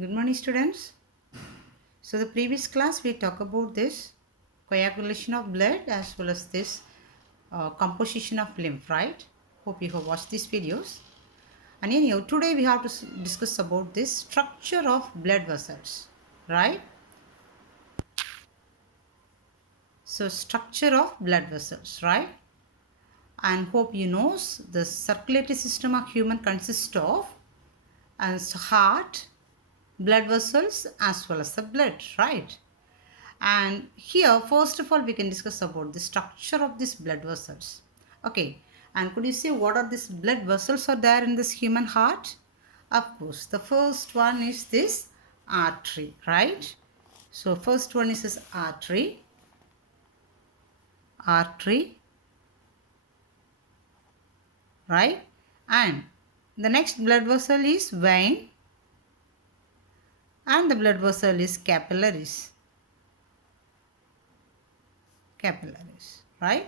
Good morning, students. So the previous class we talked about this coagulation of blood as well as this composition of lymph, right? Hope you have watched these videos. And anyhow, today we have to discuss about this structure of blood vessels, right? So structure of blood vessels, right? And hope you know the circulatory system of human consists of as heart, blood vessels as well as the blood, right? And here first of all we can discuss about the structure of these blood vessels. Okay, and could you see what are these blood vessels are there in this human heart? Of course, the first one is this artery, right? So first one is this artery, right? And the next blood vessel is vein, and the blood vessel is capillaries, right?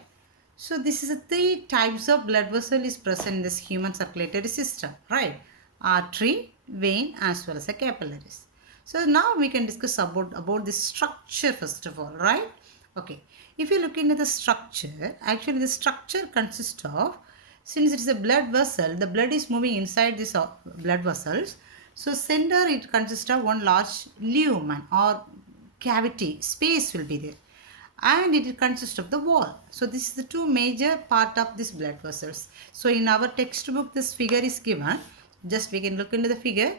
So this is a three types of blood vessel is present in this human circulatory system, right? Artery, vein as well as the capillaries. So now we can discuss about the structure first of all, right? Okay, if you look into the structure, actually the structure consists of, since it is a blood vessel, the blood is moving inside this blood vessels. So center it consists of one large lumen or cavity, space will be there, and it consists of the wall. So this is the two major part of this blood vessels. So in our textbook this figure is given. Just we can look into the figure.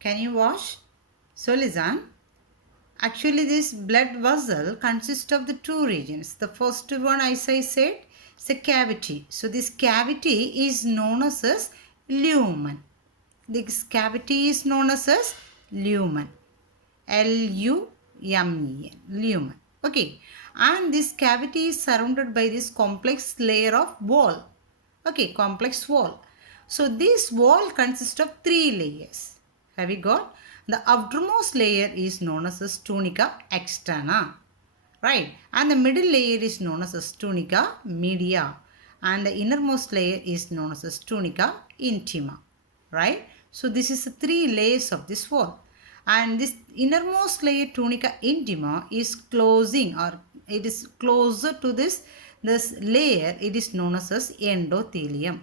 Can you watch? So listen. Actually this blood vessel consists of the two regions. The first one, as I said, is a cavity. So this cavity is known as lumen. This cavity is known as lumen. L-U-M-E-N, lumen. Okay, and this cavity is surrounded by this complex layer of wall. Okay, complex wall. So this wall consists of three layers. Have you got? The outermost layer is known as tunica externa, right? And the middle layer is known as tunica media, and the innermost layer is known as tunica intima, right? So this is the three layers of this wall, and this innermost layer tunica intima is closing, or it is closer to this layer. It is known as endothelium.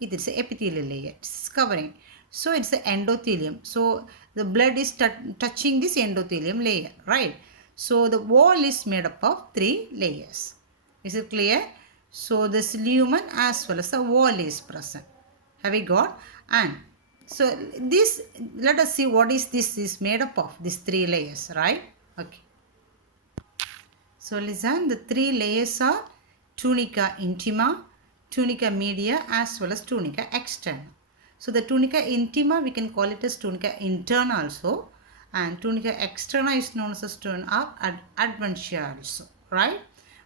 It is an epithelial layer. It's covering. So it's the endothelium. So the blood is touching this endothelium layer, right? So the wall is made up of three layers. Is it clear? So this lumen as well as the wall is present. Have we got? And so this, let us see what is this is made up of, these three layers, right? Okay. So listen, the three layers are tunica intima, tunica media as well as tunica externa. So the tunica intima we can call it as tunica interna also, and tunica externa is known as tunica adventitia also, right?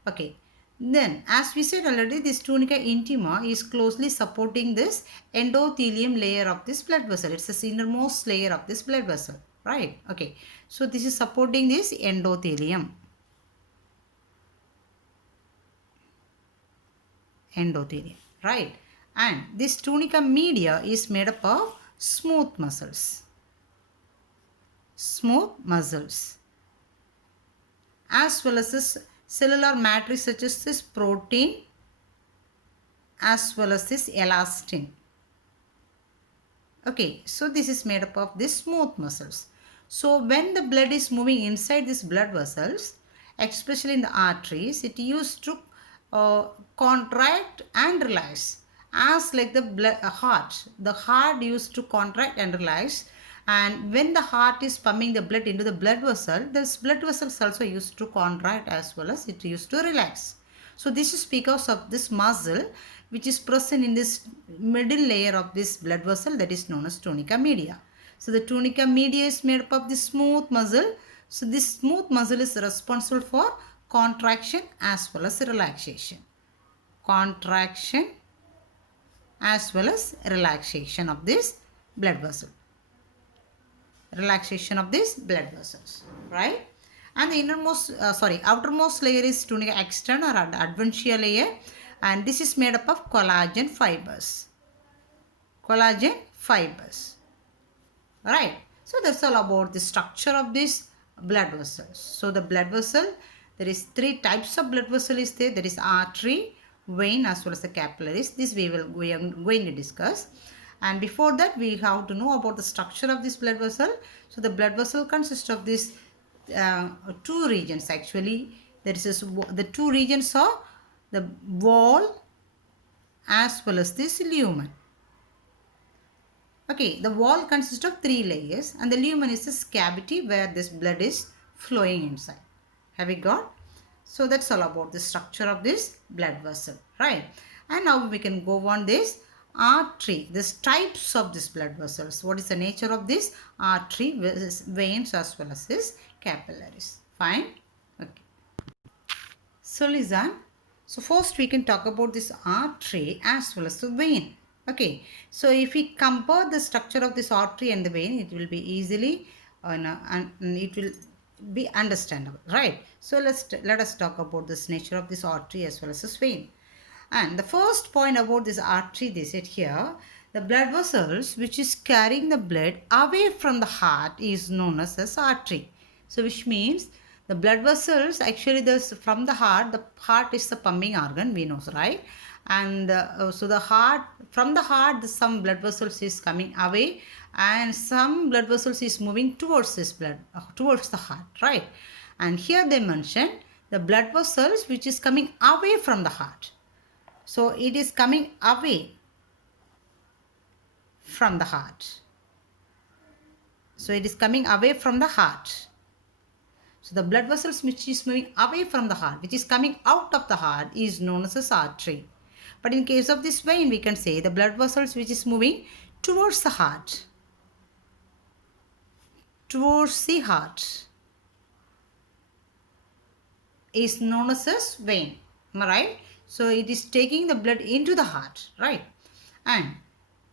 Okay. Then as we said already, this tunica intima is closely supporting this endothelium layer of this blood vessel. It's the innermost layer of this blood vessel, right? Okay. So this is supporting this endothelium. Right? And this tunica media is made up of smooth muscles, as well as this cellular matrix such as this protein as well as this elastin. Okay, so this is made up of these smooth muscles. So when the blood is moving inside these blood vessels, especially in the arteries, it used to contract and relax, as like the heart. The heart used to contract and relax, and when the heart is pumping the blood into the blood vessel, this blood vessels also used to contract as well as it used to relax. So this is because of this muscle which is present in this middle layer of this blood vessel, that is known as tunica media. So the tunica media is made up of this smooth muscle. So this smooth muscle is responsible for contraction as well as relaxation. Contraction as well as relaxation of this blood vessel. Relaxation of these blood vessels, right? And the outermost layer is tunica externa or adventitia layer, and this is made up of collagen fibers. right? So that's all about the structure of this blood vessels. So the blood vessel, there is three types of blood vessel is there. There is artery, vein as well as the capillaries. This we are going to discuss. And before that, we have to know about the structure of this blood vessel. So the blood vessel consists of this two regions actually. There is the two regions are the wall as well as this lumen. Okay, the wall consists of three layers and the lumen is this cavity where this blood is flowing inside. Have we got? So that's all about the structure of this blood vessel, right? And now we can go on this artery, this types of this blood vessels. What is the nature of this artery, veins as well as this capillaries? Fine. Okay. So listen. So first we can talk about this artery as well as the vein. Okay, so if we compare the structure of this artery and the vein, it will be easily and it will be understandable, right? So let us talk about this nature of this artery as well as this vein. And the first point about this artery, they said here, the blood vessels which is carrying the blood away from the heart is known as artery. So which means the blood vessels actually from the heart is the pumping organ, we know, right? And so the heart, from the heart some blood vessels is coming away and some blood vessels is moving towards this blood, towards the heart, right? And here they mention the blood vessels which is coming away from the heart. So it is coming away from the heart. So it is coming away from the heart. So the blood vessels which is moving away from the heart, which is coming out of the heart, is known as artery. But in case of this vein, we can say the blood vessels which is moving towards the heart, is known as vein. Am I right? So it is taking the blood into the heart, right? And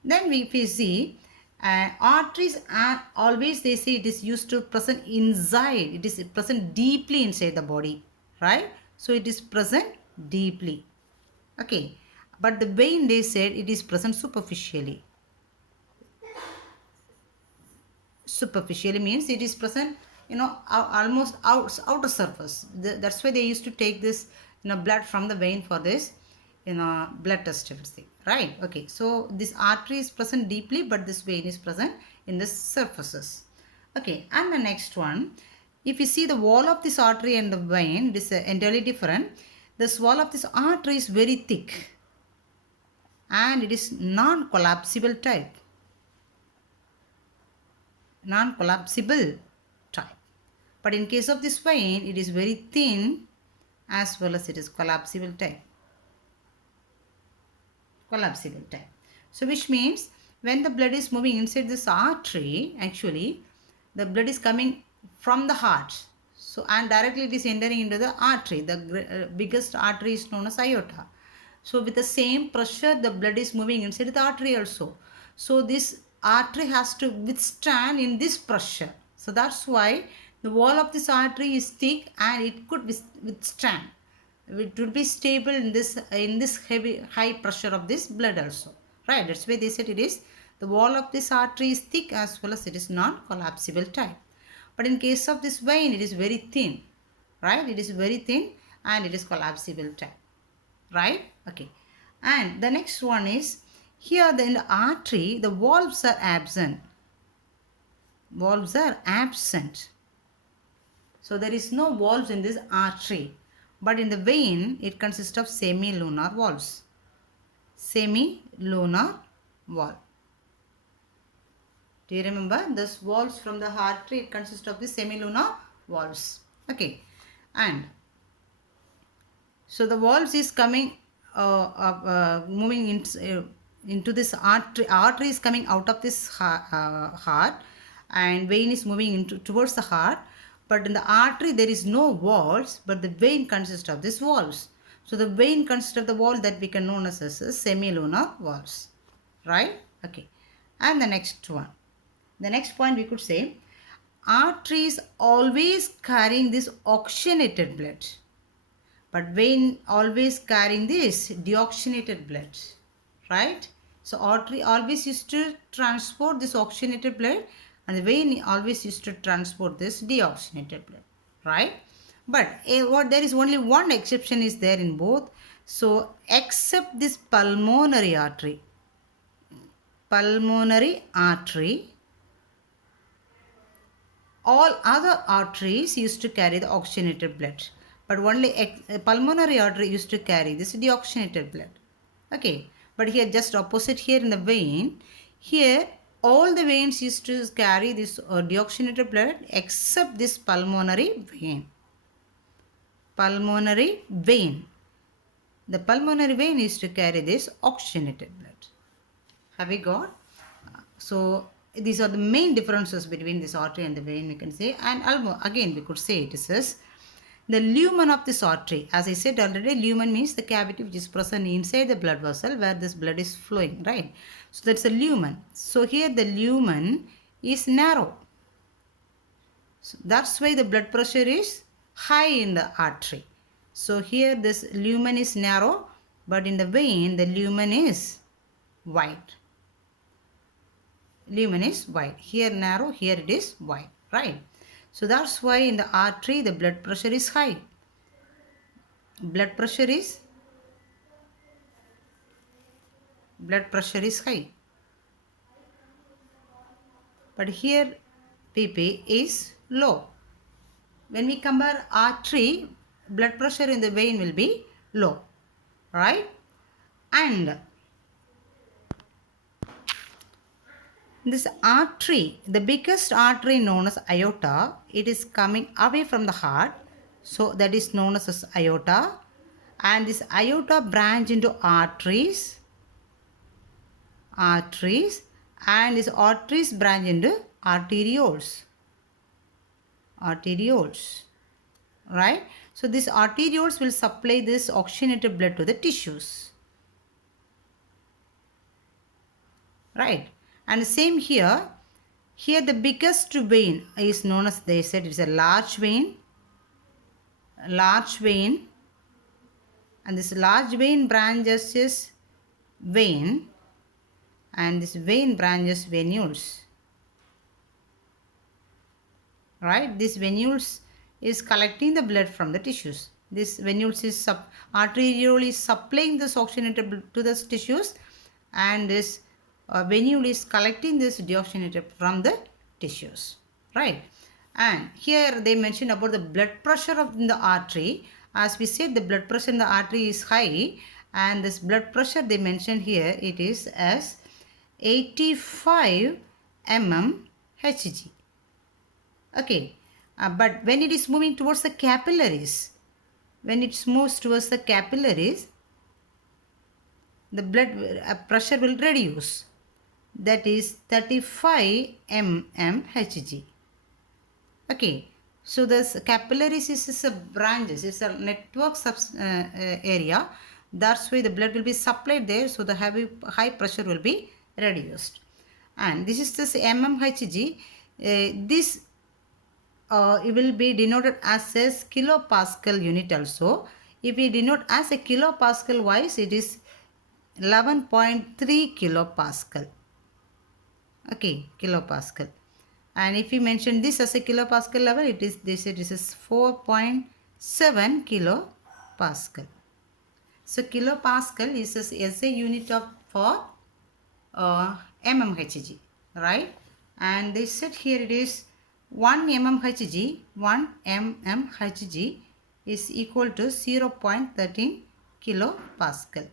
then if we see arteries are always, they say it is used to present inside, it is present deeply inside the body, right? So it is present deeply. Okay, but the vein, they said it is present superficially. Superficially means it is present, almost outer surface. That's why they used to take this, blood from the vein for this, blood test, everything, right? Okay, so this artery is present deeply, but this vein is present in the surfaces. Okay, and the next one, if you see the wall of this artery and the vein, it is entirely different. This wall of this artery is very thick and it is non-collapsible type. Non-collapsible type. But in case of this vein, it is very thin as well as it is collapsible type. Collapsible type. So which means when the blood is moving inside this artery, actually the blood is coming from the heart. So and directly it is entering into the artery. The biggest artery is known as aorta. So with the same pressure, the blood is moving inside the artery also. So this artery has to withstand in this pressure. So that's why the wall of this artery is thick and it could withstand. It will be stable in this heavy high pressure of this blood also, right? That's why they said it is the wall of this artery is thick as well as it is non-collapsible type. But in case of this vein, it is very thin, right? It is very thin and it is collapsible type, right? Okay, and the next one is here in the artery, the valves are absent. Valves are absent. So there is no valves in this artery. But in the vein, it consists of semilunar valves. Semilunar valve. Do you remember? This valves from the artery, it consists of the semilunar valves. Okay. And so the valves is coming, moving into this artery. Artery is coming out of this heart and vein is moving towards the heart. But in the artery, there is no valves, but the vein consists of these valves. So the vein consists of the valve that we can know as semilunar valves, right? Okay. And the next one. The next point we could say, artery is always carrying this oxygenated blood, but vein always carrying this deoxygenated blood, right? So artery always used to transport this oxygenated blood and the vein always used to transport this deoxygenated blood, right? But there is only one exception is there in both. So except this pulmonary artery, all other arteries used to carry the oxygenated blood, but only pulmonary artery used to carry this deoxygenated blood. Okay, but here just opposite here in the vein, here all the veins used to carry this deoxygenated blood except this pulmonary vein. Pulmonary vein. The pulmonary vein used to carry this oxygenated blood. Have we got? So these are the main differences between this artery and the vein, we can say. And again we could say it is the lumen of this artery. As I said already, lumen means the cavity which is present inside the blood vessel where this blood is flowing, right? So that's a lumen. So here the lumen is narrow. So that's why the blood pressure is high in the artery. So here this lumen is narrow, but in the vein the lumen is wide. Lumen is wide. Here narrow, here it is wide, right? So that's why in the artery the blood pressure is high. Blood pressure is high. But here PP is low. When we compare artery, blood pressure in the vein will be low, right? And this artery, the biggest artery known as aorta, it is coming away from the heart. So that is known as aorta. And this aorta branch into arteries. And this arteries branch into arterioles. Right? So these arterioles will supply this oxygenated blood to the tissues. Right? And same here. Here the biggest vein is known as, they said it's a large vein. And this large vein branches is vein. And this vein branches venules. Right? This venules is collecting the blood from the tissues. This venules is arteriole is supplying this oxygenated blood to the tissues, and this venule is collecting this deoxygenated from the tissues, right? And here they mention about the blood pressure of the artery. As we said, the blood pressure in the artery is high, and this blood pressure they mentioned here, it is as 85 mmHg. Okay, but when it is moving towards the capillaries, the blood pressure will reduce. That is 35 mmHg. Okay, so this capillaries is a branches, it's a network area. That's why the blood will be supplied there, so the high pressure will be reduced. And this is this mmHg. This it will be denoted as a kilopascal unit also. If we denote as a kilopascal wise, it is 11.3 kilopascal. Okay, kilopascal. And if we mention this as a kilopascal level, it is, this is 4.7 kilopascal. So kilopascal is as a unit of for mmHg, right? And they said here it is 1 mmHg is equal to 0.13 kilopascal.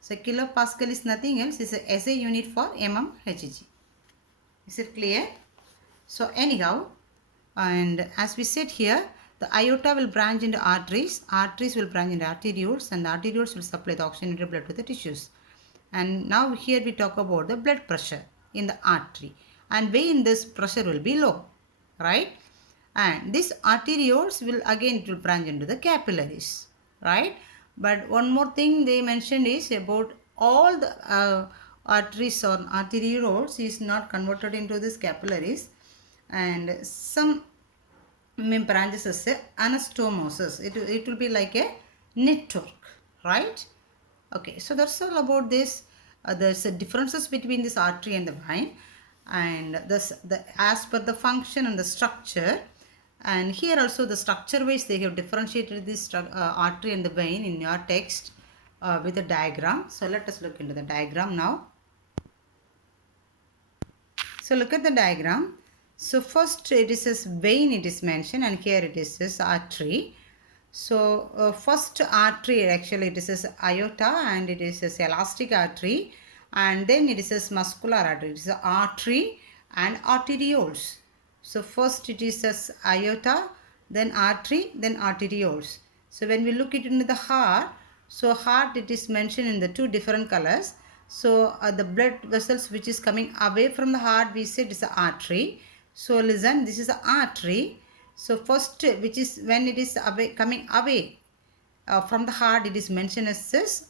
So kilopascal is nothing else, is a SI unit for mmHg. Is it clear? So anyhow, and as we said here, the aorta will branch into arteries will branch into arterioles, and the arterioles will supply the oxygenated blood to the tissues. And now here we talk about the blood pressure in the artery, and vein this pressure will be low, right? And this arterioles will branch into the capillaries, right? But one more thing they mentioned is about all the arteries or arterioles is not converted into this capillaries, and some branches as a anastomosis. It will be like a network, right? Okay, so that's all about this. There's differences between this artery and the vein. and as per the function and the structure. And here also the structure wise they have differentiated this artery and the vein in your text with a diagram. So let us look into the diagram now. So look at the diagram. So first it is this vein it is mentioned, and here it is this artery. So first artery actually it is this aorta, and it is this elastic artery, and then it is this muscular artery. It is the artery and arterioles. So first it is this aorta, then artery, then arterioles. So when we look it into the heart, so heart it is mentioned in the two different colors. So the blood vessels which is coming away from the heart, we said is the artery. So listen, this is the artery. So first which is when it is coming away from the heart, it is mentioned as this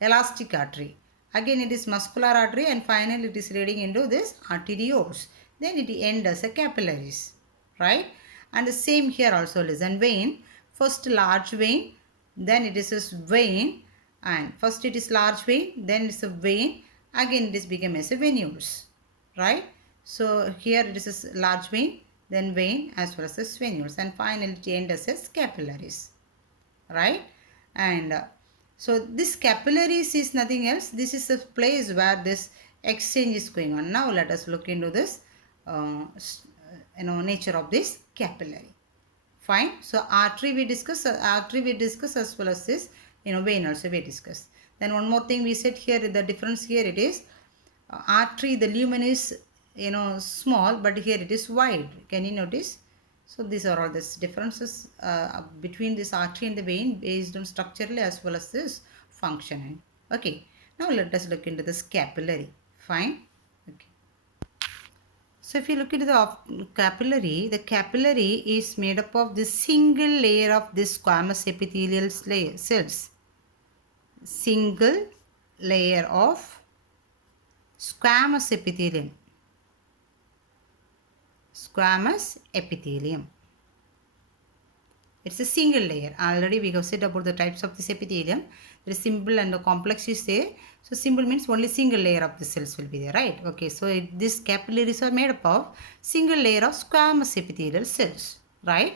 elastic artery. Again it is muscular artery, and finally it is leading into this arterioles. Then it ends as a capillaries, right? And the same here also, listen, vein. First large vein, then it is this vein, and first it is large vein, then it's a vein, again it is become as a venules, right? So here it is a large vein, then vein, as well as this venules, and finally it ends as capillaries, right? And so this capillaries is nothing else. This is the place where this exchange is going on. Now let us look into this nature of this capillary. Fine. So artery we discuss as well as this vein also we discuss. Then one more thing we said here, the difference here it is artery, the lumen is small, but here it is wide. Can you notice? So these are all these differences between this artery and the vein based on structurally as well as this functioning. Okay. Now let us look into this capillary. Fine. Okay. So if you look into the capillary is made up of this single layer of this squamous epithelial cells. Single layer of squamous epithelium. Squamous epithelium. It's a single layer. Already we have said about the types of this epithelium. There is simple and the complex is there. So simple means only single layer of the cells will be there, right? Okay, so these capillaries are made up of single layer of squamous epithelial cells, right?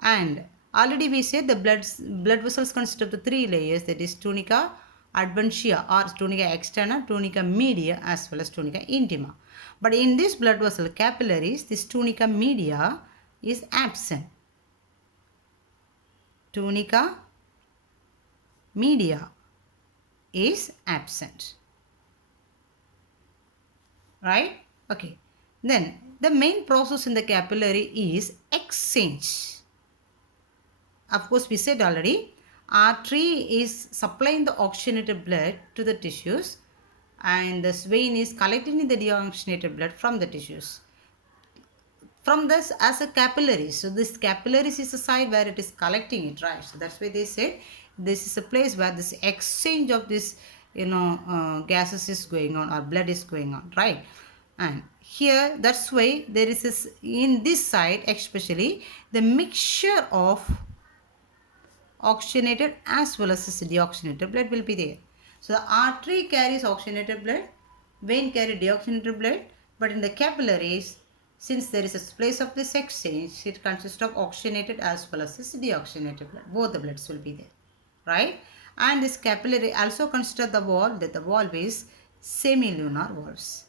And already we said the blood vessels consist of the three layers, that is tunica adventitia or tunica externa, tunica media, as well as tunica intima. But in this blood vessel capillaries, this tunica media is absent. Tunica media is absent, right? Okay. Then the main process in the capillary is exchange. Of course, we said already, artery is supplying the oxygenated blood to the tissues, and this vein is collecting the deoxygenated blood from the tissues. From this as a capillary. So this capillaries is a side where it is collecting it, right? So that's why they said this is a place where this exchange of this gases is going on or blood is going on, right? And here that's why there is this, in this side especially, the mixture of oxygenated as well as deoxygenated blood will be there. So the artery carries oxygenated blood, vein carries deoxygenated blood, but in the capillaries, since there is a place of this exchange, it consists of oxygenated as well as deoxygenated blood. Both the bloods will be there, right? And this capillary also consists of the valve, that the valve is semilunar valves.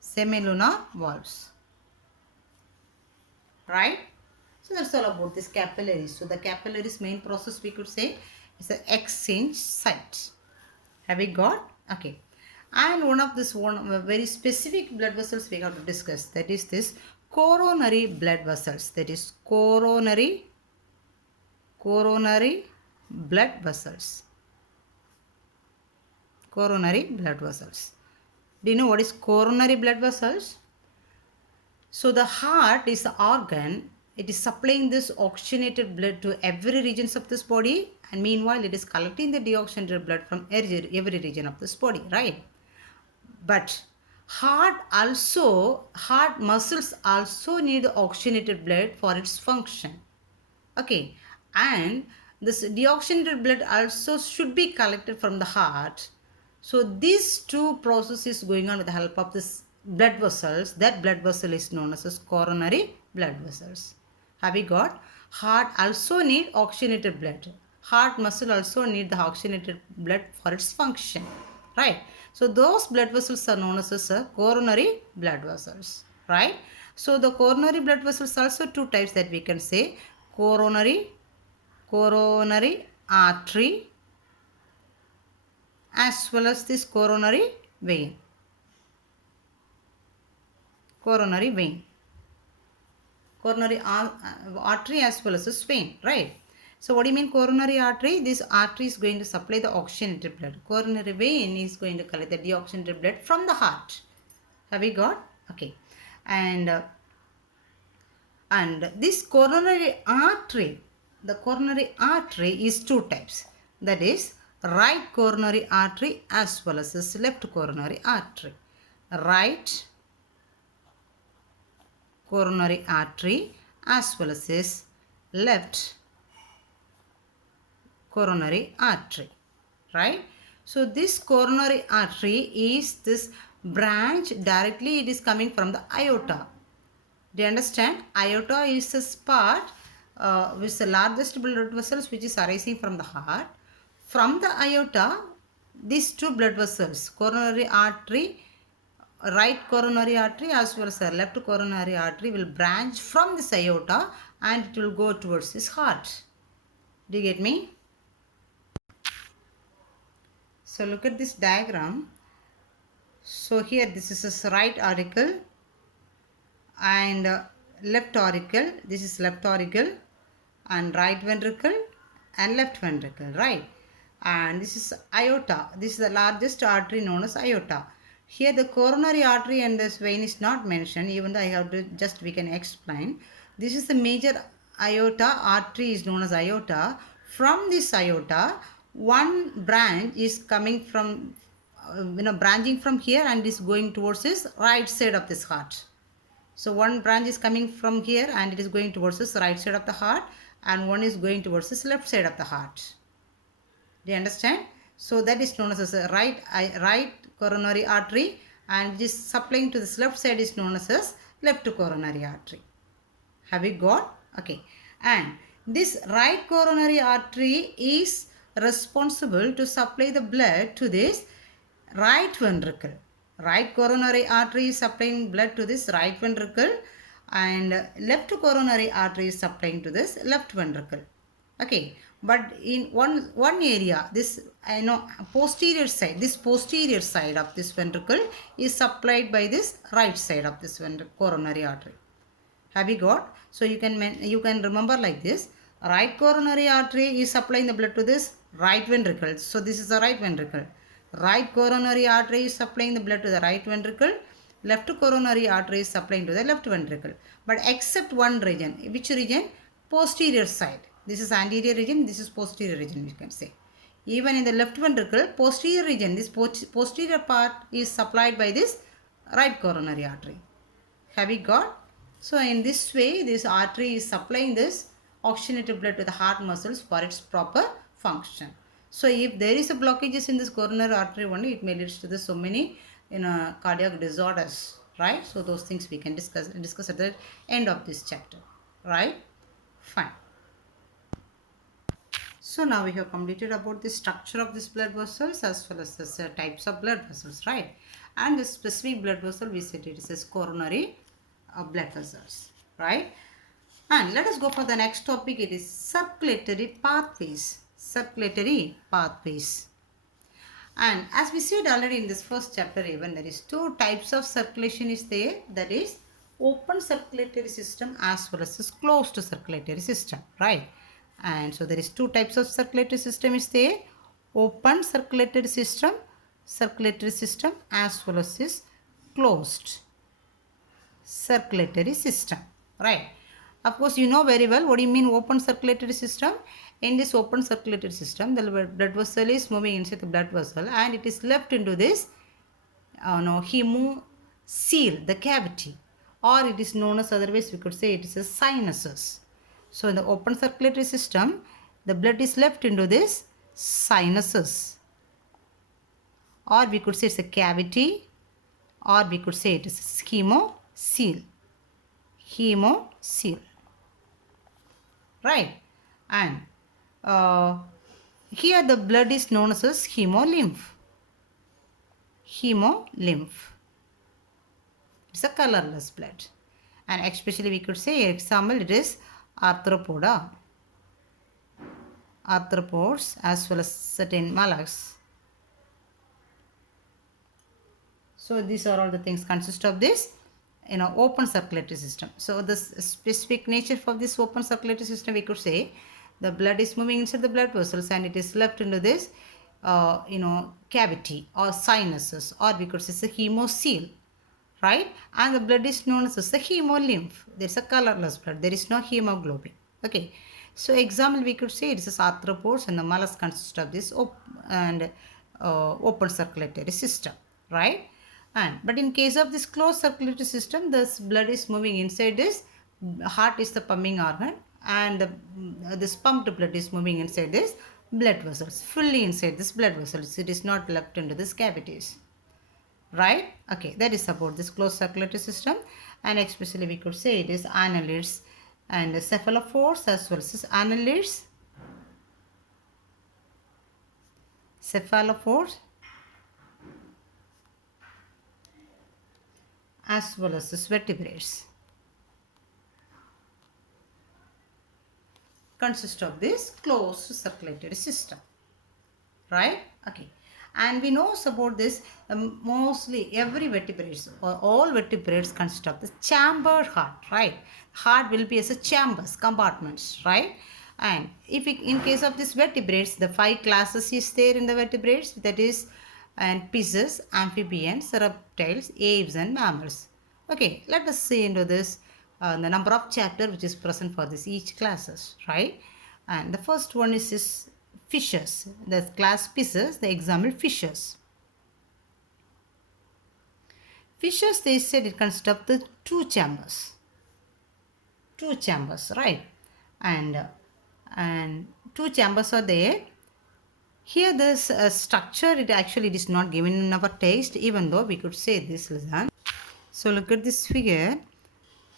Semilunar valves, right? So that's all about this capillaries. So the capillaries main process we could say is the exchange site. Have we got? Okay. And one very specific blood vessels we have to discuss, that is this coronary blood vessels. That is coronary blood vessels. Coronary blood vessels. Do you know what is coronary blood vessels? So the heart is the organ. It is supplying this oxygenated blood to every regions of this body, and meanwhile it is collecting the deoxygenated blood from every region of this body, right? But heart muscles also need oxygenated blood for its function. Okay, and this deoxygenated blood also should be collected from the heart So these two processes going on with the help of this blood vessels. That blood vessel is known as coronary blood vessels. Have you got? Heart also need oxygenated blood. Heart muscle also need the oxygenated blood for its function. Right? So those blood vessels are known as coronary blood vessels. Right? So the coronary blood vessels also two types that we can say. Coronary artery as well as this coronary vein. Coronary vein. Coronary artery as well as a vein, right? So what do you mean coronary artery? This artery is going to supply the oxygenated blood. Coronary vein is going to collect the deoxygenated blood from the heart. Have you got? Okay. And this coronary artery, the coronary artery is two types. That is right coronary artery as well as this left coronary artery. Right coronary artery as well as this left coronary artery, right? So this coronary artery is this branch directly, it is coming from the aorta. Do you understand? Aorta is this part with the largest blood vessels which is arising from the heart. From the aorta, these two blood vessels, coronary artery, right coronary artery as well as the left coronary artery will branch from this aorta and it will go towards this heart. Do you get me? So look at this diagram. So here this is a right auricle and left auricle. This is left auricle and right ventricle and left ventricle, right? And this is aorta. This is the largest artery known as aorta. Here the coronary artery and this vein is not mentioned, even though I have to just we can explain. This is the major aorta. Artery is known as aorta. From this aorta, one branch is coming from, branching from here and is going towards this right side of this heart. So one branch is coming from here and it is going towards this right side of the heart, and one is going towards this left side of the heart. Do you understand? So that is known as a right coronary artery, and this supplying to this left side is known as left coronary artery. Have you got? Okay. And this right coronary artery is responsible to supply the blood to this right ventricle. Right coronary artery is supplying blood to this right ventricle, and left coronary artery is supplying to this left ventricle. Okay, but in one area, this posterior side, this posterior side of this ventricle is supplied by this right side of this coronary artery. Have you got? So you can remember like this. Right coronary artery is supplying the blood to this right ventricle. So this is the right ventricle. Right coronary artery is supplying the blood to the right ventricle. Left coronary artery is supplying to the left ventricle. But except one region. Which region? Posterior side. This is anterior region. This is posterior region, we can say. Even in the left ventricle, posterior region, this posterior part is supplied by this right coronary artery. Have you got? So in this way, this artery is supplying this oxygenated blood to the heart muscles for its proper function. So if there is a blockages in this coronary artery only, it may lead to so many cardiac disorders, right? So those things we can discuss at the end of this chapter, right? Fine. So now we have completed about the structure of this blood vessels as well as the types of blood vessels, right? And the specific blood vessel, we said it is coronary blood vessels, right? And let us go for the next topic. It is circulatory pathways. Circulatory pathways. And as we said already in this first chapter, even there is two types of circulation is there. That is open circulatory system as well as this closed circulatory system, right? And so there is two types of circulatory system is there. Open circulatory system as well as this closed circulatory system, right? Of course, you know very well what do you mean open circulatory system. In this open circulatory system, the blood vessel is moving inside the blood vessel and it is left into this hemocoel, the cavity, or it is known as otherwise we could say it is a sinuses. So in the open circulatory system, the blood is left into this sinuses, or we could say it's a cavity, or we could say it is a hemocoel. Hemocoel. Right? And here the blood is known as hemolymph. Hemolymph. It's a colorless blood. And especially we could say, example, it is arthropoda. Arthropods as well as certain mollusks. So these are all the things consist of this open circulatory system. So the specific nature of this open circulatory system, we could say the blood is moving inside the blood vessels and it is left into this cavity or sinuses, or we could say it's a hemocoel, right? And the blood is known as the hemolymph. There is a colorless blood. There is no hemoglobin. Okay. So example, we could say it is arthropods and the mollusks consist of this open circulatory system, right? But in case of this closed circulatory system, this blood is moving inside this. Heart is the pumping organ, and this pumped blood is moving inside this blood vessels, fully inside this blood vessels. It is not left into these cavities, right? Okay, that is about this closed circulatory system. And especially we could say it is annelids and cephalophores as well as annelids, cephalophores, as well as the vertebrates consist of this closed circulatory system, right? Okay, and we know about this mostly every vertebrates or all vertebrates consist of the chambered heart, right? Heart will be as a chambers, compartments, right? And if in case of this vertebrates, the 5 classes is there in the vertebrates, that is fishes, amphibians, reptiles, aves and mammals. Okay, let us see into this the number of chapter which is present for this each classes, right? And the first one is fishes. The class fishes, the example fishes. Fishes, they said it consists of the 2 chambers. 2 chambers, right? And 2 chambers are there. Here this structure, it is not given in our text, even though we could say this lesson. So look at this figure.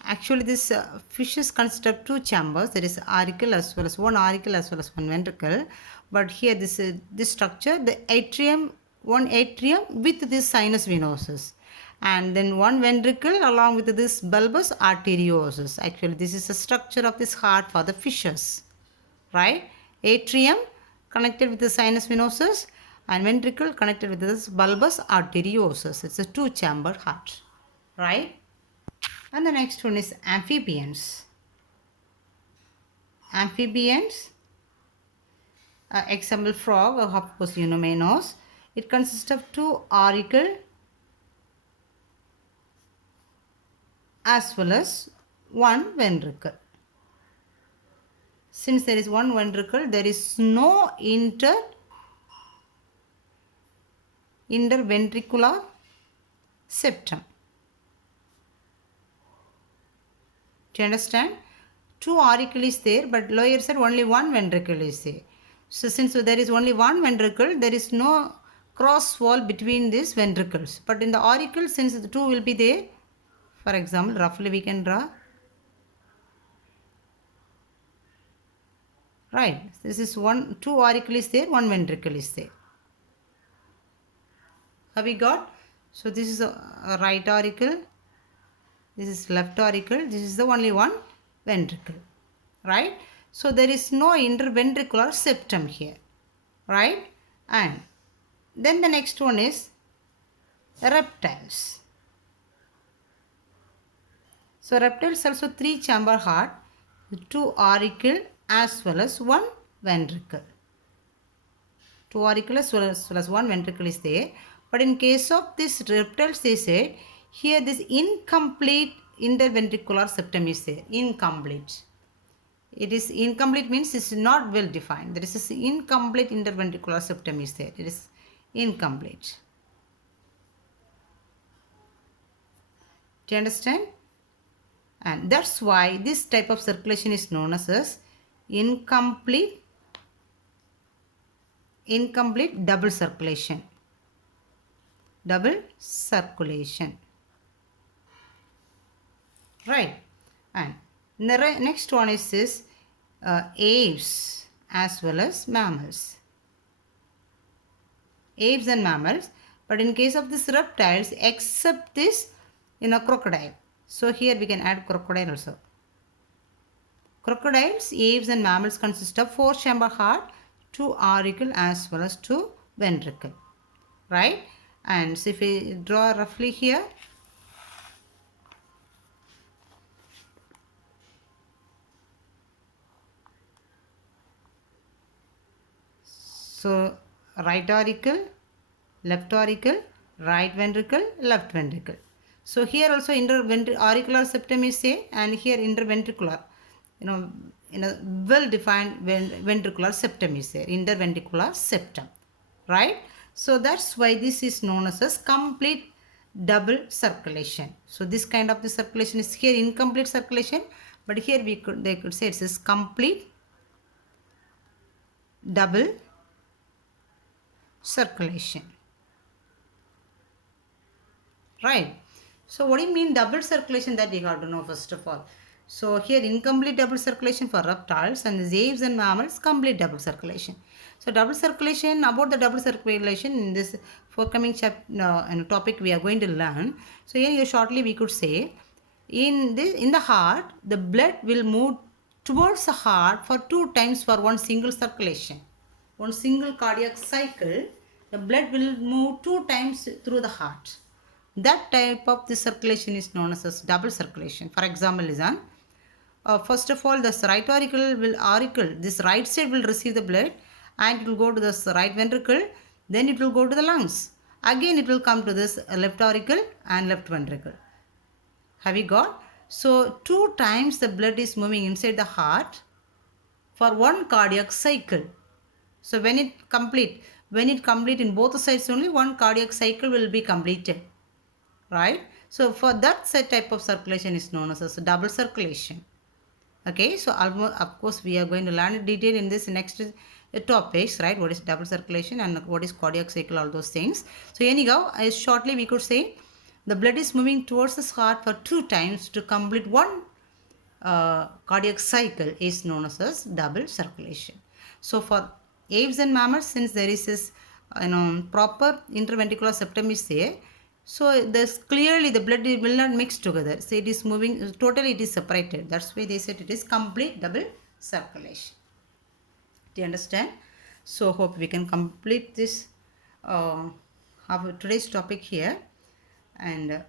Actually this fishes consist of 2 chambers, there is auricle as well as one auricle as well as one ventricle. But here this structure, the atrium, one atrium with this sinus venosus, and then one ventricle along with this bulbous arteriosus. Actually this is the structure of this heart for the fishes, right? Atrium connected with the sinus venosus and ventricle connected with this bulbous arteriosus. It's a 2-chambered heart, right? And the next one is amphibians. Amphibians, example frog, or of course you may know, it consists of 2 auricle as well as 1 ventricle. Since there is 1 ventricle, there is no interventricular septum. Do you understand? 2 auricle is there, but lower side only 1 ventricle is there. So since there is only 1 ventricle, there is no cross wall between these ventricles. But in the auricle, since the 2 will be there, for example, roughly we can draw. Right, this is 2 auricle is there, 1 ventricle is there. Have we got? So this is a right auricle, this is left auricle, this is the only 1 ventricle, right? So there is no interventricular septum here, right? And then the next one is reptiles. So reptiles also 3-chamber heart, 2 auricle as well as 1 ventricle. 2 auricle as well as 1 ventricle is there. But in case of this reptiles, they said here this incomplete interventricular septum is there. Incomplete. It is incomplete means it is not well defined. There is this incomplete interventricular septum is there. It is incomplete. Do you understand? And that's why this type of circulation is known as incomplete double circulation. double circulation. Right. And the next one is this aves as well as mammals. Aves and mammals, but in case of this reptiles, except this crocodile. So here we can add crocodile also. Crocodiles, aves and mammals consist of 4 chamber heart, 2 auricle as well as 2 ventricle. Right? And so if we draw roughly here, so right auricle, left auricle, right ventricle, left ventricle. So here also auricular septum is there, and here interventricular, well defined ventricular septum is there, interventricular septum, right? So that's why this is known as complete double circulation. So this kind of the circulation is here incomplete circulation, but here they could say it is complete double circulation. Right. So what do you mean double circulation? That we have to know first of all. So here incomplete double circulation for reptiles, and the aves and mammals complete double circulation. So double circulation, about the double circulation in this forthcoming topic we are going to learn. So here shortly we could say in the heart the blood will move towards the heart for 2 times for one single circulation. One single cardiac cycle, the blood will move 2 times through the heart. That type of the circulation is known as double circulation. For example, listen. First of all, this right auricle, this right side will receive the blood and it will go to this right ventricle. Then it will go to the lungs. Again, it will come to this left auricle and left ventricle. Have you got? So, 2 times the blood is moving inside the heart for one cardiac cycle. So, when it complete in both sides only, one cardiac cycle will be completed. Right? So, for that type of circulation is known as double circulation. Okay, so of course we are going to learn in detail in this next topics, right? What is double circulation and what is cardiac cycle, all those things. So anyhow, shortly we could say the blood is moving towards the heart for 2 times to complete one cardiac cycle is known as double circulation. So for aves and mammals, since there is this proper interventricular septum is there, so this clearly the blood will not mix together. So it is moving totally, it is separated. That's why they said it is complete double circulation. Do you understand? So hope we can complete this today's topic here. And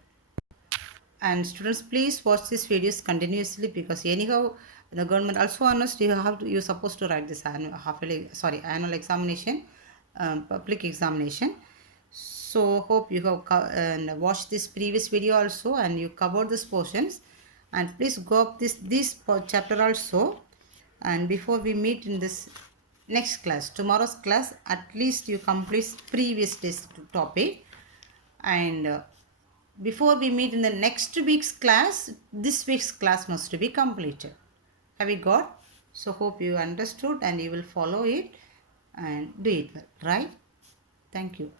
students, please watch these videos continuously, because anyhow the government also announced you're supposed to write this annual examination, public examination. So hope you have watched this previous video also and you covered these portions, and please go up this chapter also. And before we meet in this next class, tomorrow's class, at least you complete previous day's topic, and before we meet in the next week's class, this week's class must be completed. Have you got? So hope you understood and you will follow it and do it well, right? Thank you.